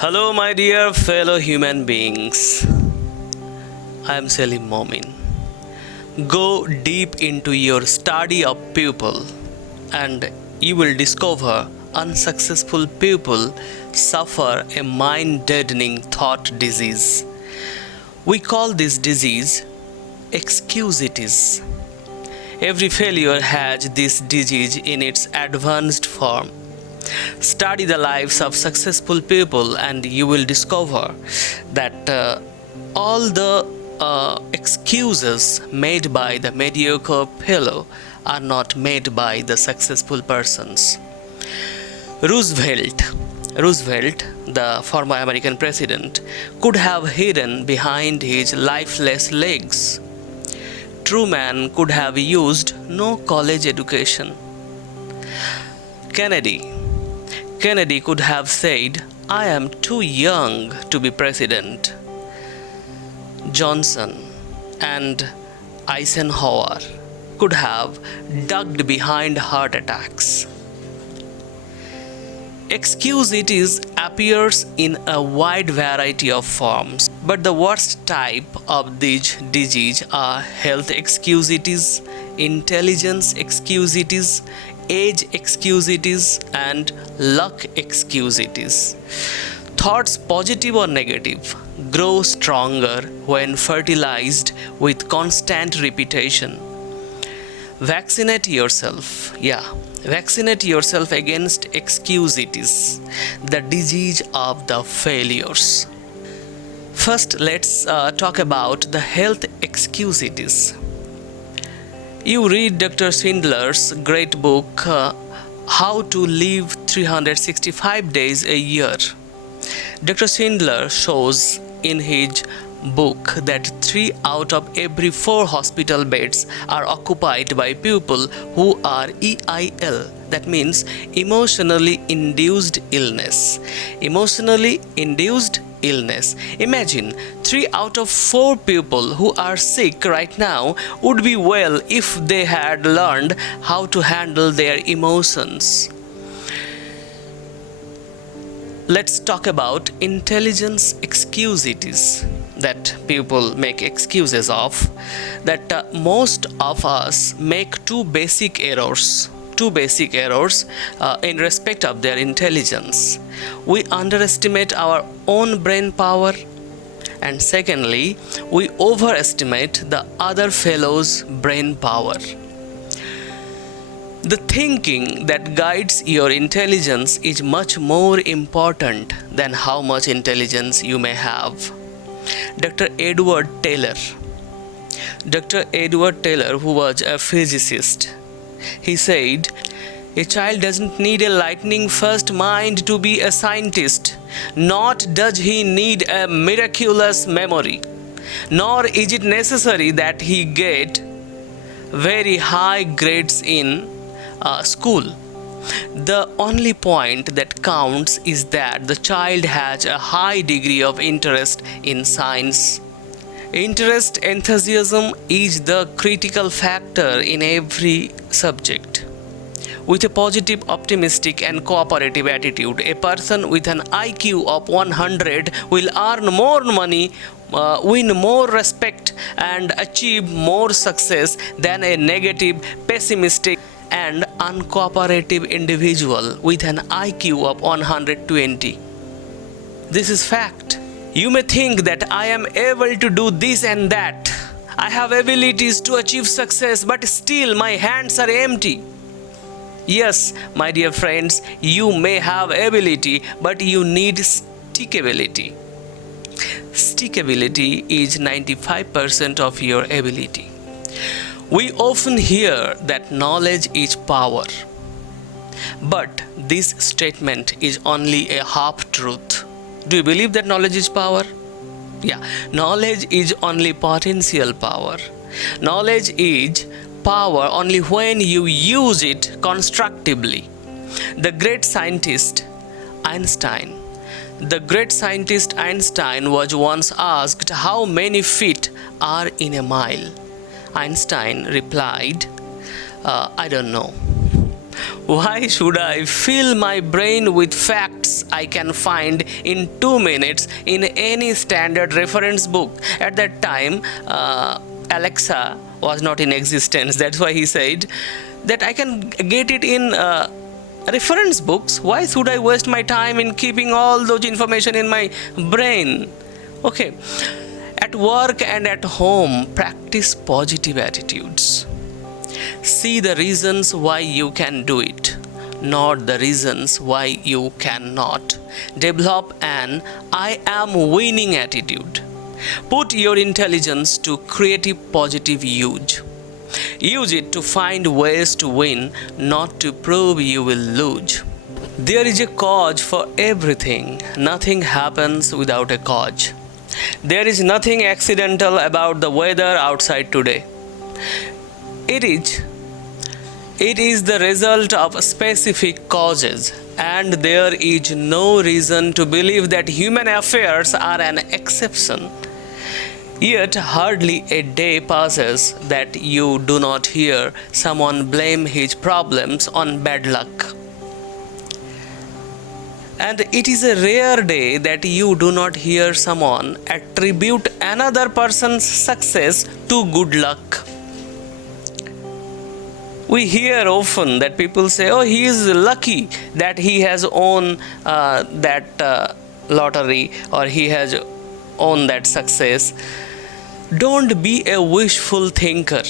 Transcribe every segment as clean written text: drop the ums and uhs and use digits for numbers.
Hello, my dear fellow human beings. I am Selim Momin. Go deep into your study of people, and you will discover unsuccessful people suffer a mind deadening thought disease. We call this disease Excusitis. Every failure has this disease in its advanced form. Study the lives of successful people, and you will discover that all the excuses made by the mediocre fellow are not made by the successful persons. Roosevelt, the former American president, could have hidden behind his lifeless legs. Truman could have used no college education. Kennedy could have said, "I am too young to be president." Johnson and Eisenhower could have ducked behind heart attacks. Excusitis appears in a wide variety of forms, but the worst type of these disease are health excusitis, intelligence excusitis, age excusitis, and luck excusitis. Thoughts, positive or negative, grow stronger when fertilized with constant repetition. Vaccinate yourself. Vaccinate yourself against excusitis, the disease of the failures. First, let's talk about the health excusitis. You read Dr. Schindler's great book, How to Live 365 Days a Year. Dr. Schindler shows in his book that 3 out of every 4 hospital beds are occupied by people who are EIL, that means emotionally induced illness. Emotionally induced illness. Imagine 3 out of 4 people who are sick right now would be well if they had learned how to handle their emotions. Let's talk about intelligence excusitis that people make excuses of. That most of us make two basic errors in respect of their intelligence. We underestimate our own brain power, and secondly, we overestimate the other fellow's brain power. The thinking that guides your intelligence is much more important than how much intelligence you may have. Dr. Edward Taylor, who was a physicist, he said, "A child doesn't need a lightning-fast mind to be a scientist, nor does he need a miraculous memory, nor is it necessary that he get very high grades in school. The only point that counts is that the child has a high degree of interest in science." Interest, enthusiasm is the critical factor in every subject. With a positive, optimistic, and cooperative attitude, a person with an IQ of 100 will earn more money, win more respect, and achieve more success than a negative, pessimistic, and uncooperative individual with an IQ of 120. This is fact. You may think that I am able to do this and that. I have abilities to achieve success, but still my hands are empty. Yes, my dear friends, you may have ability, but you need stickability. Stickability is 95% of your ability. We often hear that knowledge is power, but this statement is only a half truth. Do you believe that knowledge is power? Knowledge is only potential power. Knowledge is power only when you use it constructively. The great scientist Einstein was once asked how many feet are in a mile. Einstein replied, "I don't know." Why should I fill my brain with facts I can find in 2 minutes in any standard reference book? At that time, Alexa was not in existence. That's why he said that I can get it in reference books. Why should I waste my time in keeping all those information in my brain? Okay. At work and at home, practice positive attitudes. See the reasons why you can do it, not the reasons why you cannot. Develop an I am winning attitude. Put your intelligence to creative positive use. Use it to find ways to win, not to prove you will lose. There is a cause for everything. Nothing happens without a cause. There is nothing accidental about the weather outside today. It is the result of specific causes, and there is no reason to believe that human affairs are an exception. Yet hardly a day passes that you do not hear someone blame his problems on bad luck. And it is a rare day that you do not hear someone attribute another person's success to good luck. We hear often that people say, oh, he is lucky that he has won that lottery, or he has won that success. Don't be a wishful thinker.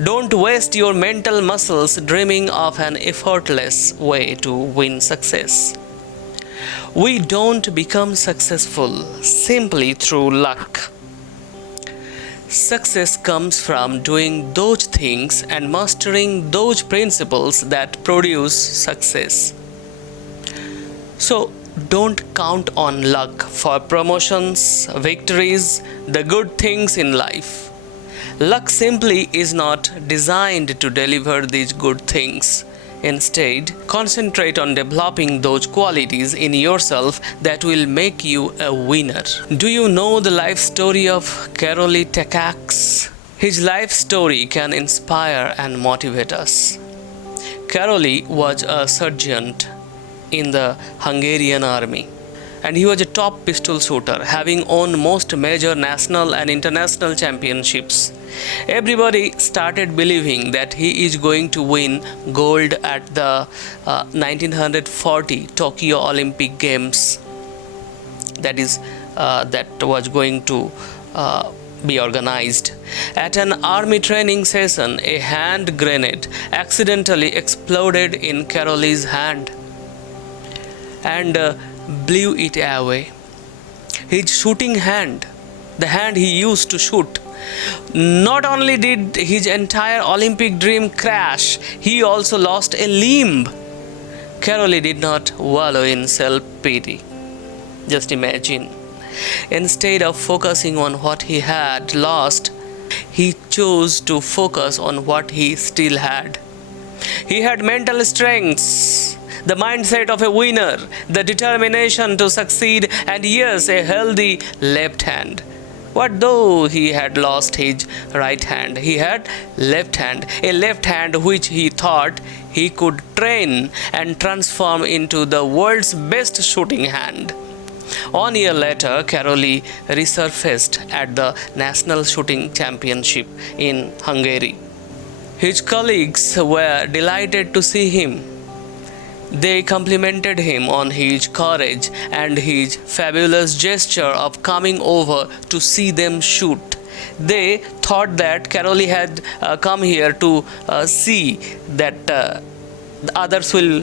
Don't waste your mental muscles dreaming of an effortless way to win success. We don't become successful simply through luck. Success comes from doing those things and mastering those principles that produce success. So, don't count on luck for promotions, victories, the good things in life. Luck simply is not designed to deliver these good things. Instead, concentrate on developing those qualities in yourself that will make you a winner. Do you know the life story of Karoli Takacs? His life story can inspire and motivate us. Karoli was a sergeant in the Hungarian army, and he was a top pistol shooter, having won most major national and international championships. Everybody started believing that he is going to win gold at the 1940 Tokyo Olympic Games, that was going to be organized. At an army training session, a hand grenade accidentally exploded in Karoli's hand and blew it away. His shooting hand, the hand he used to shoot, not only did his entire Olympic dream crash, he also lost a limb. Karoli did not wallow in self-pity. Just imagine. Instead of focusing on what he had lost, he chose to focus on what he still had. He had mental strengths, the mindset of a winner, the determination to succeed, and yes, a healthy left hand. What though he had lost his right hand? He had left hand, a left hand which he thought he could train and transform into the world's best shooting hand. 1 year later, Karoli resurfaced at the National Shooting Championship in Hungary. His colleagues were delighted to see him. They complimented him on his courage and his fabulous gesture of coming over to see them shoot. They thought that Karoli had come here to see that the others will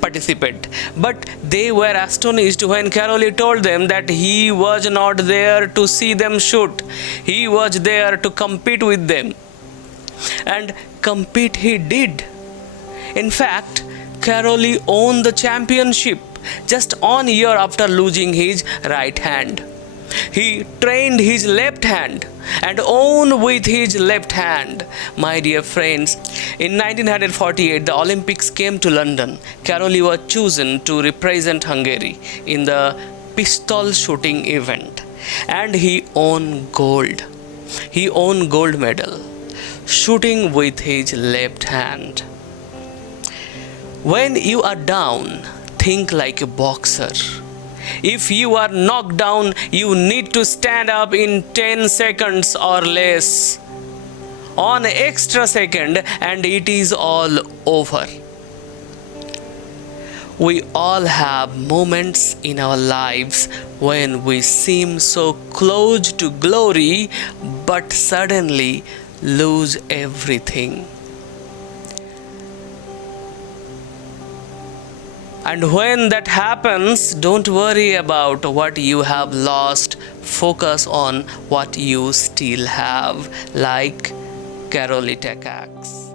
participate. But they were astonished when Karoli told them that he was not there to see them shoot. He was there to compete with them. And compete he did. In fact, Karoli won the championship just 1 year after losing his right hand. He trained his left hand and won with his left hand. My dear friends, in 1948 the Olympics came to London. Karoli was chosen to represent Hungary in the pistol shooting event, and he won gold. He won gold medal shooting with his left hand. When you are down, think like a boxer. If you are knocked down, you need to stand up in 10 seconds or less. On extra second, and it is all over. We all have moments in our lives when we seem so close to glory but suddenly lose everything. And when that happens, don't worry about what you have lost. Focus on what you still have, like Carolita Cax.